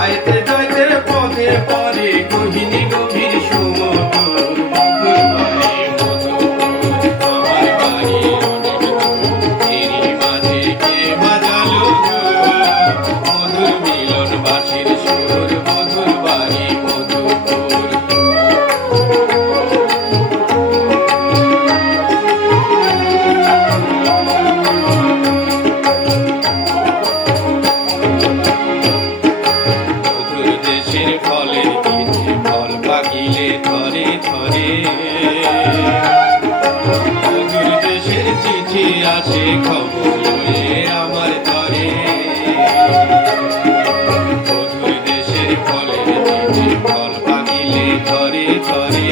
আইতে যাইতে পথে পরে গহিনী গভীর সমুদ্র আমার বাড়ি অনেক এরই মাঝে কে বাজালো মধুর মিলন বাঁশির সুর মধুর বাড়ি মধুপুর। ফলের পিঠে ফল পাকিলে ধরে ধরে মধুর দেশের চিঠি আসে খবর লয়ে আমার তরে মধুর দেশের ফলের পিঠে ফল পাকিলে ধরে ধরে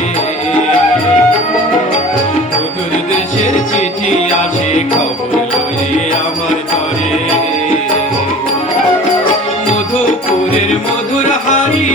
মধুর দেশের চিঠি আসে খবর লয়ে আমার তরে মধুপুরের মধুর হারি